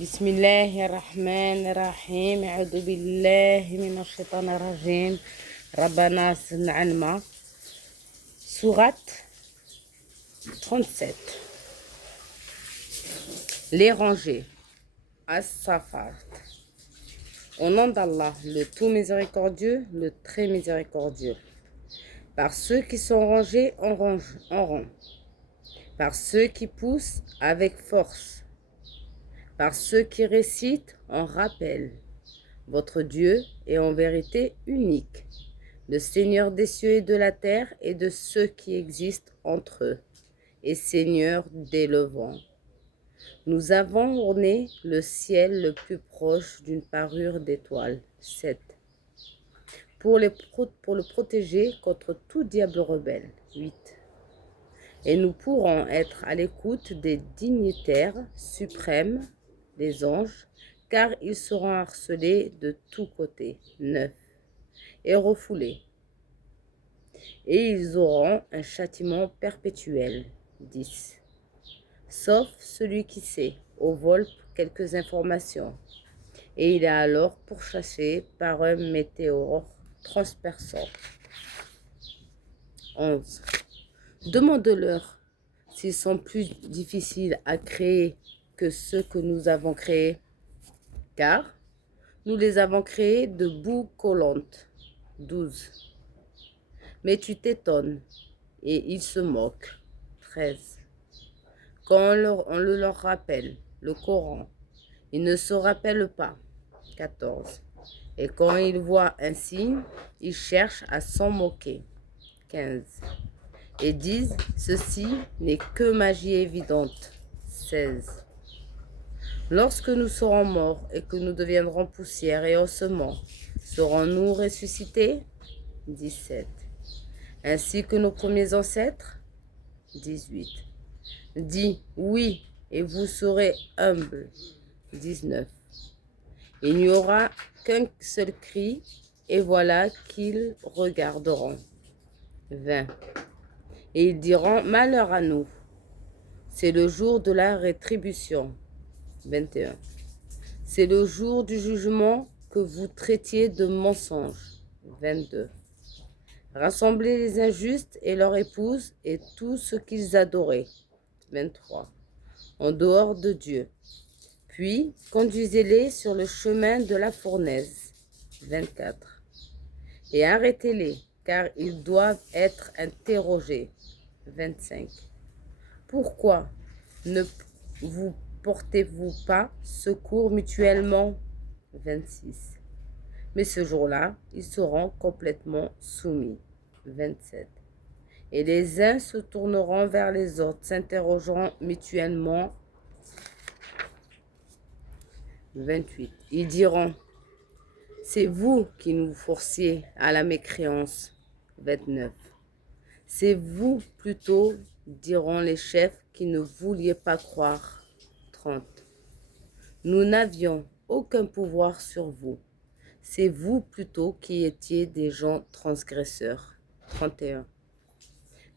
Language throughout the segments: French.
بسم الله الرحمن الرحيم أعوذ بالله من الشيطان الرجيم ربنا زدنا علما Sourate 37 Les rangées As-Safat. Au nom d'Allah, le tout miséricordieux, le très miséricordieux. Par ceux qui sont rangés en rang, par ceux qui poussent avec force, par ceux qui récitent en rappel. Votre Dieu est en vérité unique, le Seigneur des cieux et de la terre et de ceux qui existent entre eux, et Seigneur des levants. Nous avons orné le ciel le plus proche d'une parure d'étoiles. 7. Pour le protéger contre tout diable rebelle. 8. Et nous pourrons être à l'écoute des dignitaires suprêmes, des anges, car ils seront harcelés de tous côtés. 9. Et refoulés. Et ils auront un châtiment perpétuel. 10. Sauf celui qui sait, au vol, quelques informations. Et il est alors pourchassé par un météore transperçant. 11. Demande-leur s'ils sont plus difficiles à créer que ceux que nous avons créés, car nous les avons créés de boue collante. 12. Mais tu t'étonnes, et ils se moquent. 13. Quand on le leur rappelle, le Coran, ils ne se rappellent pas. 14. Et quand ils voient un signe, ils cherchent à s'en moquer. 15. Et disent, ceci n'est que magie évidente. 16. Lorsque nous serons morts et que nous deviendrons poussière et ossements, serons-nous ressuscités? 17. Ainsi que nos premiers ancêtres? 18. Dis oui, et vous serez humbles. 19. Il n'y aura qu'un seul cri, et voilà qu'ils regarderont. 20. Et ils diront, malheur à nous, c'est le jour de la rétribution. 21. C'est le jour du jugement que vous traitiez de mensonge. 22. Rassemblez les injustes et leurs épouses et tout ce qu'ils adoraient. 23. En dehors de Dieu. Puis conduisez-les sur le chemin de la fournaise. 24. Et arrêtez-les, car ils doivent être interrogés. 25. Pourquoi ne vous portez-vous pas secours mutuellement? 26. Mais ce jour-là, ils seront complètement soumis. 27. Et les uns se tourneront vers les autres, s'interrogeront mutuellement. 28. Ils diront, c'est vous qui nous forciez à la mécréance. 29. C'est vous plutôt, diront les chefs, qui ne vouliez pas croire. 30. Nous n'avions aucun pouvoir sur vous. C'est vous plutôt qui étiez des gens transgresseurs. 31.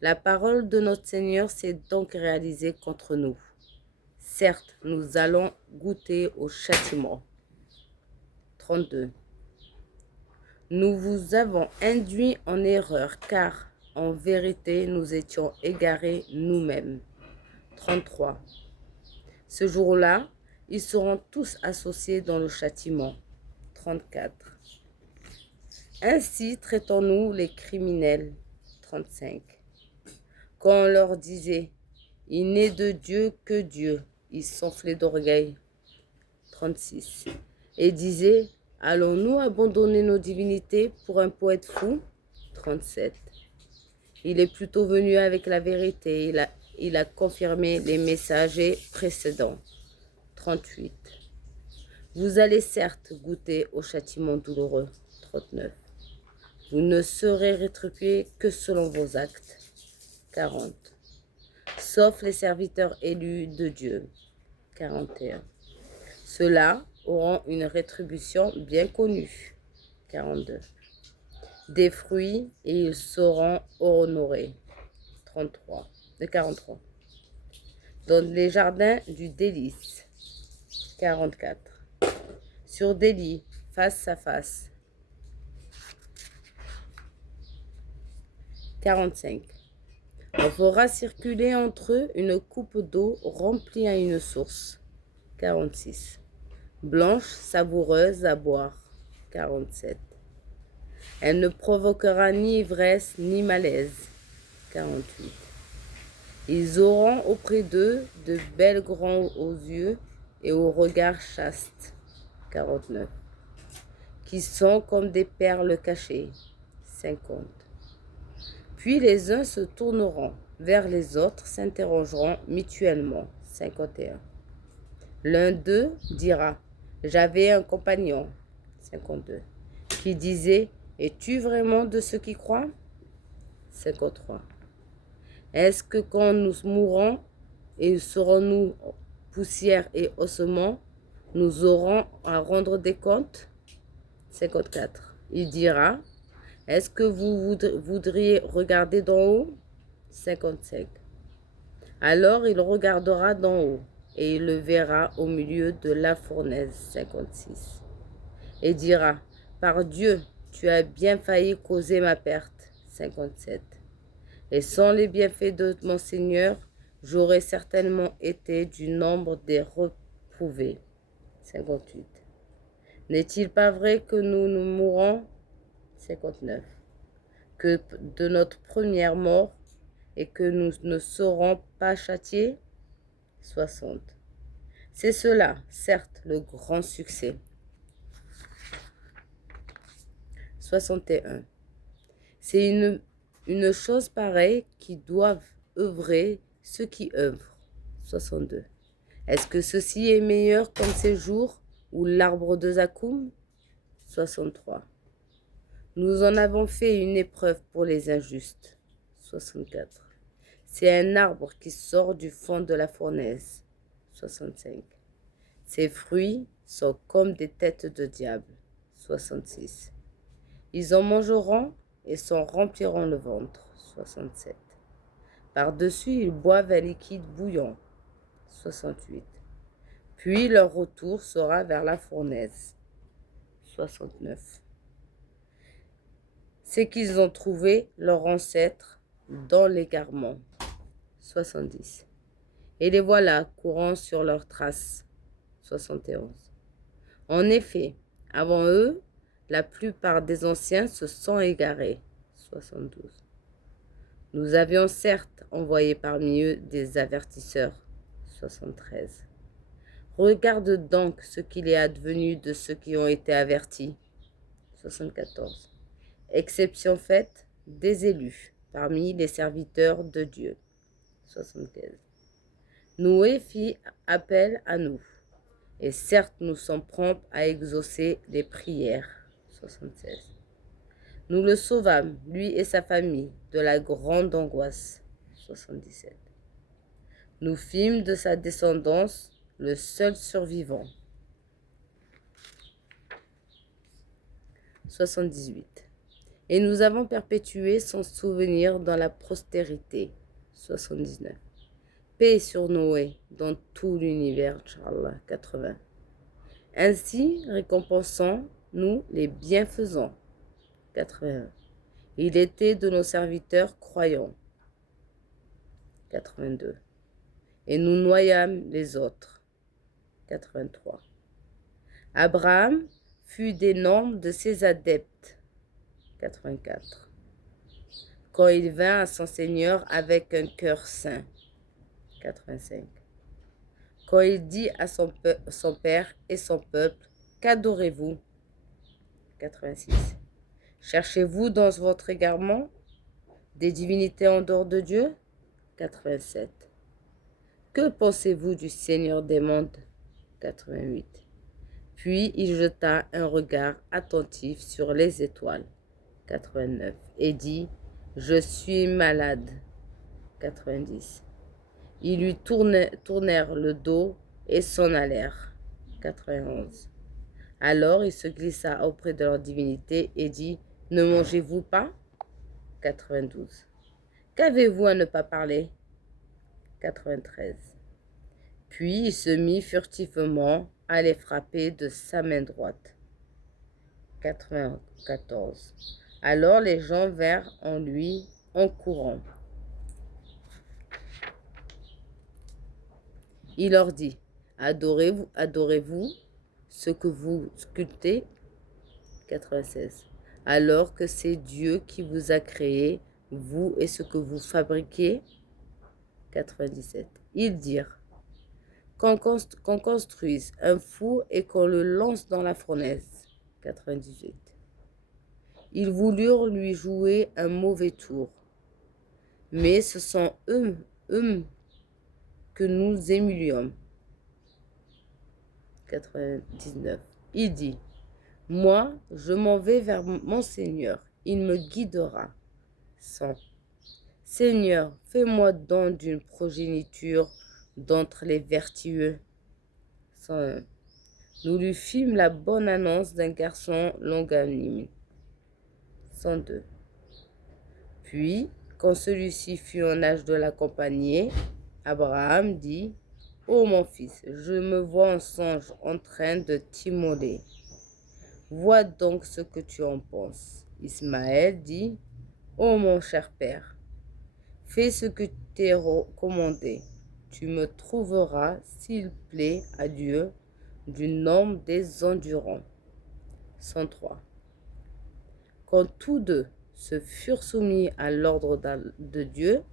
La parole de notre Seigneur s'est donc réalisée contre nous. Certes, nous allons goûter au châtiment. 32. Nous vous avons induit en erreur, car en vérité, nous étions égarés nous-mêmes. 33. Ce jour-là, ils seront tous associés dans le châtiment. 34. Ainsi traitons-nous les criminels. 35. Quand on leur disait, il n'est de Dieu que Dieu, ils s'enflaient d'orgueil. 36. Et disaient, allons-nous abandonner nos divinités pour un poète fou? 37. Il est plutôt venu avec la vérité, il a confirmé les messagers précédents. 38. Vous allez certes goûter au châtiment douloureux. 39. Vous ne serez rétribués que selon vos actes. 40. Sauf les serviteurs élus de Dieu. 41. Ceux-là auront une rétribution bien connue. 42. Des fruits et ils seront honorés. 43. 43. Dans les jardins du délice. 44. Sur des lits, face à face. 45. On fera circuler entre eux une coupe d'eau remplie à une source. 46. Blanche, savoureuse à boire. 47. Elle ne provoquera ni ivresse ni malaise. 48. Ils auront auprès d'eux de belles grands aux yeux et au regard chaste. 49. Qui sont comme des perles cachées. 50. Puis les uns se tourneront vers les autres, s'interrogeront mutuellement. 51. L'un d'eux dira, j'avais un compagnon. 52. Qui disait, es-tu vraiment de ceux qui croient? 53. Est-ce que quand nous mourrons et serons-nous poussière et ossements, nous aurons à rendre des comptes? 54. Il dira, est-ce que vous voudriez regarder d'en haut? 55. Alors il regardera d'en haut et il le verra au milieu de la fournaise. 56. Et dira, par Dieu, tu as bien failli causer ma perte. 57. Et sans les bienfaits de mon Seigneur, j'aurais certainement été du nombre des reprouvés. 58. N'est-il pas vrai que nous mourrons? 59. Que de notre première mort et que nous ne serons pas châtiés? 60. C'est cela, certes, le grand succès. 61. C'est une chose pareille qui doivent œuvrer ceux qui œuvrent. 62. Est-ce que ceci est meilleur comme ces jours ou l'arbre de Zakoum? 63. Nous en avons fait une épreuve pour les injustes. 64. C'est un arbre qui sort du fond de la fournaise. 65. Ses fruits sont comme des têtes de diable. 66. Ils en mangeront et s'en rempliront le ventre. 67. Par-dessus, ils boivent un liquide bouillant. 68. Puis leur retour sera vers la fournaise. 69. C'est qu'ils ont trouvé leur ancêtre dans l'égarement. 70. Et les voilà courant sur leurs traces. 71. En effet, avant eux, la plupart des anciens se sont égarés. 72. Nous avions certes envoyé parmi eux des avertisseurs. 73. Regarde donc ce qu'il est advenu de ceux qui ont été avertis. 74. Exception faite des élus parmi les serviteurs de Dieu. 75. Noé fit appel à nous, et certes nous sommes prompts à exaucer les prières. 76. Nous le sauvâmes, lui et sa famille, de la grande angoisse. 77. Nous fîmes de sa descendance le seul survivant. 78. Et nous avons perpétué son souvenir dans la postérité. 79. Paix sur Noé dans tout l'univers, Inch'Allah. 80. Ainsi récompensons-nous les bienfaisants. 81. Il était de nos serviteurs croyants. 82. Et nous noyâmes les autres. 83. Abraham fut des nombres de ses adeptes. 84. Quand il vint à son Seigneur avec un cœur saint. 85. Quand il dit à son père et son peuple, qu'adorez-vous? 86. Cherchez-vous dans votre égarement des divinités en dehors de Dieu? 87. Que pensez-vous du Seigneur des mondes? 88. Puis il jeta un regard attentif sur les étoiles. 89. Et dit, je suis malade. 90. Ils lui tournèrent le dos et s'en allèrent. 91. Alors il se glissa auprès de leur divinité et dit, ne mangez-vous pas? 92. Qu'avez-vous à ne pas parler? 93. Puis il se mit furtivement à les frapper de sa main droite. 94. Alors les gens vinrent en lui en courant. Il leur dit, adorez-vous ce que vous sculptez? 96. Alors que c'est Dieu qui vous a créé, vous et ce que vous fabriquez? 97. Ils dirent, qu'on construise un four et qu'on le lance dans la fournaise. 98. Ils voulurent lui jouer un mauvais tour. Mais ce sont eux que nous émulions. 99. Il dit, moi, je m'en vais vers mon Seigneur. Il me guidera. 100. Seigneur, fais-moi don d'une progéniture d'entre les vertueux. 101. Nous lui fîmes la bonne annonce d'un garçon longanime. 102. Puis, quand celui-ci fut en âge de l'accompagner, Abraham dit, ô mon fils, je me vois en songe en train de t'immoler. Vois donc ce que tu en penses. Ismaël dit, ô mon cher père, fais ce que t'est recommandé. Tu me trouveras, s'il plaît à Dieu, du nombre des endurants. 103. Quand tous deux se furent soumis à l'ordre de Dieu,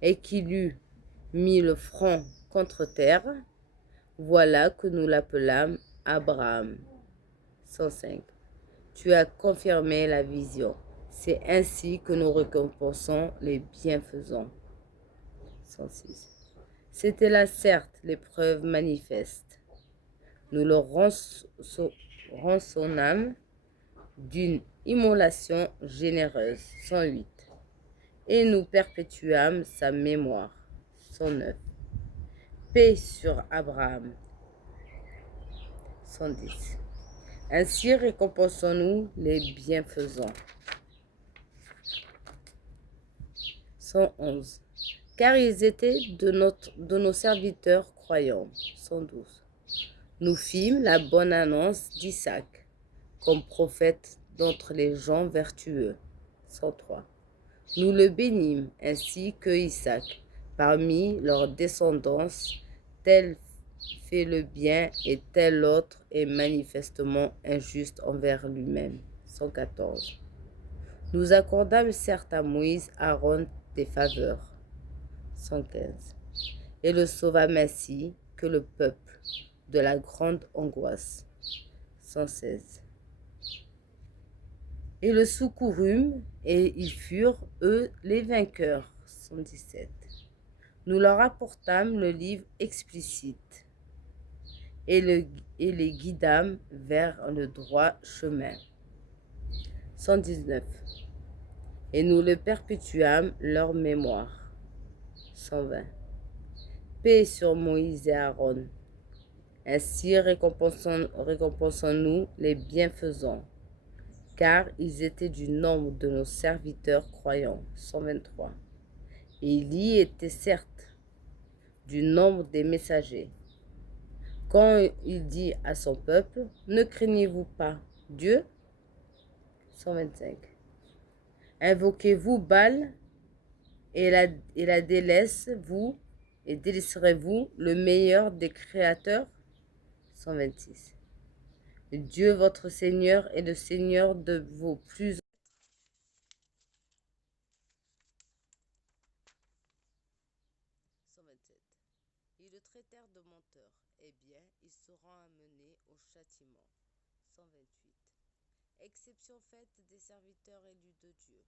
et qu'il eut mis le front contre terre, voilà que nous l'appelâmes Abraham. 105. Tu as confirmé la vision. C'est ainsi que nous récompensons les bienfaisants. 106. C'était là certes l'épreuve manifeste. Nous le rançonnâmes d'une immolation généreuse. 108. Et nous perpétuâmes sa mémoire. 109. Paix sur Abraham. 110. Ainsi récompensons-nous les bienfaisants. 111. Car ils étaient de nos serviteurs croyants. 112. Nous fîmes la bonne annonce d'Isaac comme prophète d'entre les gens vertueux. 103. Nous le bénîmes ainsi que Isaac. Parmi leurs descendance, tel fait le bien et tel autre est manifestement injuste envers lui-même. 114. Nous accordâmes certes à Moïse, Aaron des faveurs. 115. Et le sauvâmes ainsi que le peuple de la grande angoisse. 116. Et le secourûmes, et ils furent, eux, les vainqueurs. 117. Nous leur apportâmes le livre explicite, et les guidâmes vers le droit chemin. 119. Et nous le perpétuâmes leur mémoire. 120. Paix sur Moïse et Aaron. Ainsi récompensons-nous les bienfaisants, car ils étaient du nombre de nos serviteurs croyants. 123. Et il y était certes du nombre des messagers. Quand il dit à son peuple, ne craignez-vous pas Dieu? 125. Invoquez-vous Baal et la délaisserez-vous le meilleur des créateurs? 126. Dieu votre Seigneur est le Seigneur de vos plus. 127. Ils le traitèrent de menteur. Eh bien, il sera amené au châtiment. 128. Exception faite des serviteurs élus de Dieu.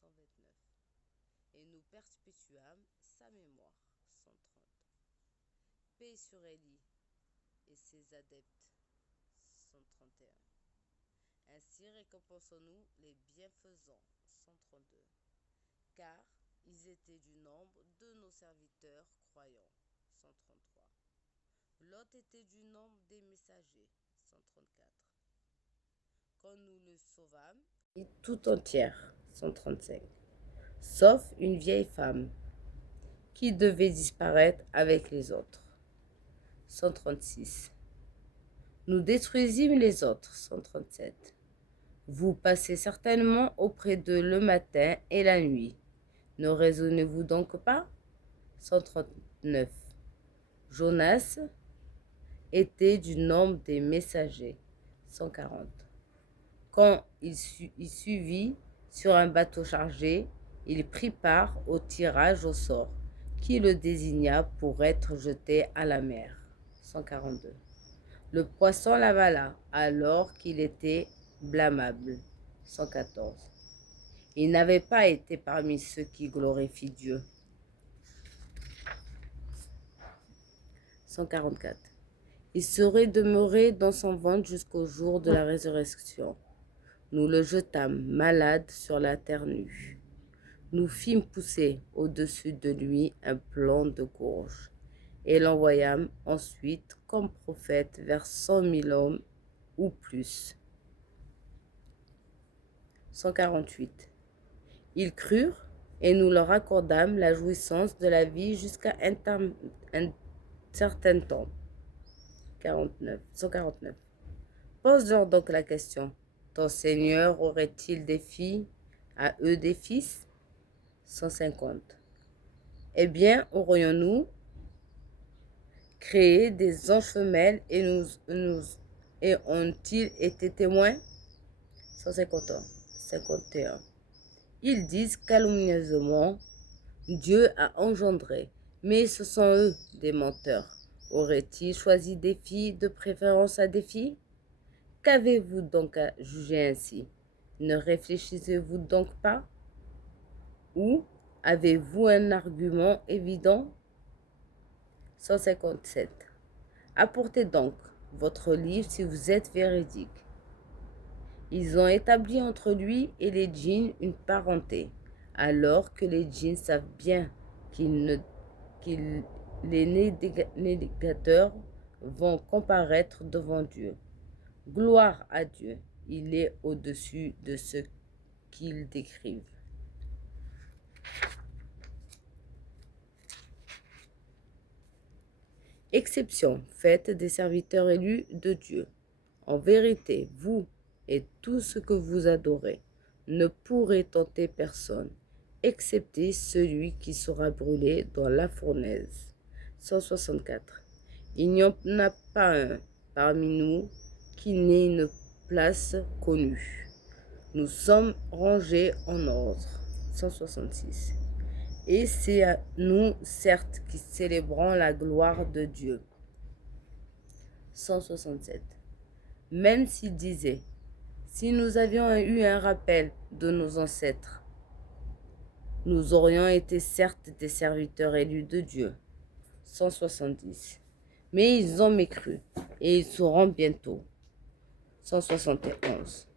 129. Et nous perpétuâmes sa mémoire. 130. Paix sur Élie et ses adeptes. 131. Ainsi récompensons-nous les bienfaisants. 132. Car ils étaient du nombre de nos serviteurs croyants. 133. Lot était du nombre des messagers. 134. Quand nous le sauvâmes, tout entière. 135. Sauf une vieille femme qui devait disparaître avec les autres. 136. Nous détruisîmes les autres. 137. Vous passez certainement auprès d'eux le matin et la nuit. Ne raisonnez-vous donc pas? 139. Jonas était du nombre des messagers. 140. Quand il suivit sur un bateau chargé, il prit part au tirage au sort, qui le désigna pour être jeté à la mer. 142. Le poisson l'avala alors qu'il était blâmable. 114. Il n'avait pas été parmi ceux qui glorifient Dieu. 144. Il serait demeuré dans son ventre jusqu'au jour de la résurrection. Nous le jetâmes malade sur la terre nue. Nous fîmes pousser au-dessus de lui un plant de courge, et l'envoyâmes ensuite comme prophète vers 100 000 hommes ou plus. 148. Ils crurent, et nous leur accordâmes la jouissance de la vie jusqu'à un certain temps. 149. Pose-leur donc la question. Ton Seigneur aurait-il des filles, à eux des fils? 150. Eh bien, aurions-nous créé des anges femelles et ont-ils été témoins? 151. Ils disent calomnieusement, Dieu a engendré, mais ce sont eux des menteurs. Aurait-il choisi des filles de préférence à des filles? Qu'avez-vous donc à juger ainsi? Ne réfléchissez-vous donc pas? Ou avez-vous un argument évident? 157. Apportez donc votre livre si vous êtes véridique. Ils ont établi entre lui et les djinns une parenté, alors que les djinns savent bien les négateurs vont comparaître devant Dieu. Gloire à Dieu, il est au-dessus de ce qu'ils décrivent. Exception faite des serviteurs élus de Dieu. En vérité, vous et tout ce que vous adorez ne pourrez tenter personne, excepté celui qui sera brûlé dans la fournaise. 164. Il n'y en a pas un parmi nous qui n'ait une place connue. Nous sommes rangés en ordre. 166. Et c'est à nous, certes, qui célébrons la gloire de Dieu. 167. Même s'il disait, si nous avions eu un rappel de nos ancêtres, nous aurions été certes des serviteurs élus de Dieu. 170. Mais ils ont mécru, et ils sauront bientôt. 171.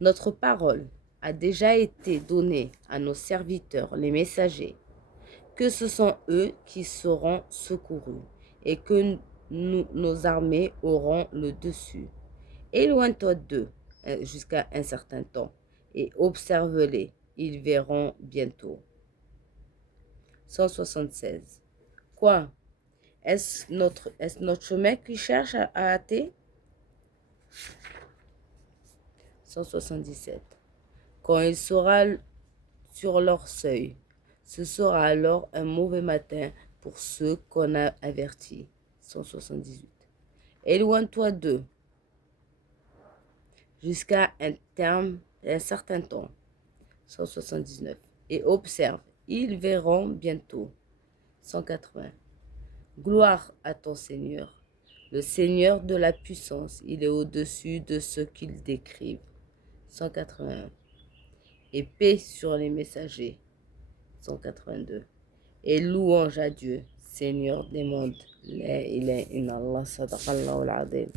Notre parole a déjà été donnée à nos serviteurs, les messagers, que ce sont eux qui seront secourus, et que nos armées auront le dessus. Éloigne-toi d'eux jusqu'à un certain temps, et observe-les, ils verront bientôt. 176. Quoi? Est-ce notre chemin qui cherche à hâter? 177. Quand il sera sur leur seuil, ce sera alors un mauvais matin pour ceux qu'on a avertis. 178. Éloigne-toi d'eux jusqu'à un certain temps. 179. Et observe, ils verront bientôt. 180. Gloire à ton Seigneur, le Seigneur de la puissance, il est au-dessus de ce qu'ils décrivent. 181. Et paix sur les messagers. 182. Et louange à Dieu, Seigneur des mondes. La ilaha illallah, sadaqallahu al-azim.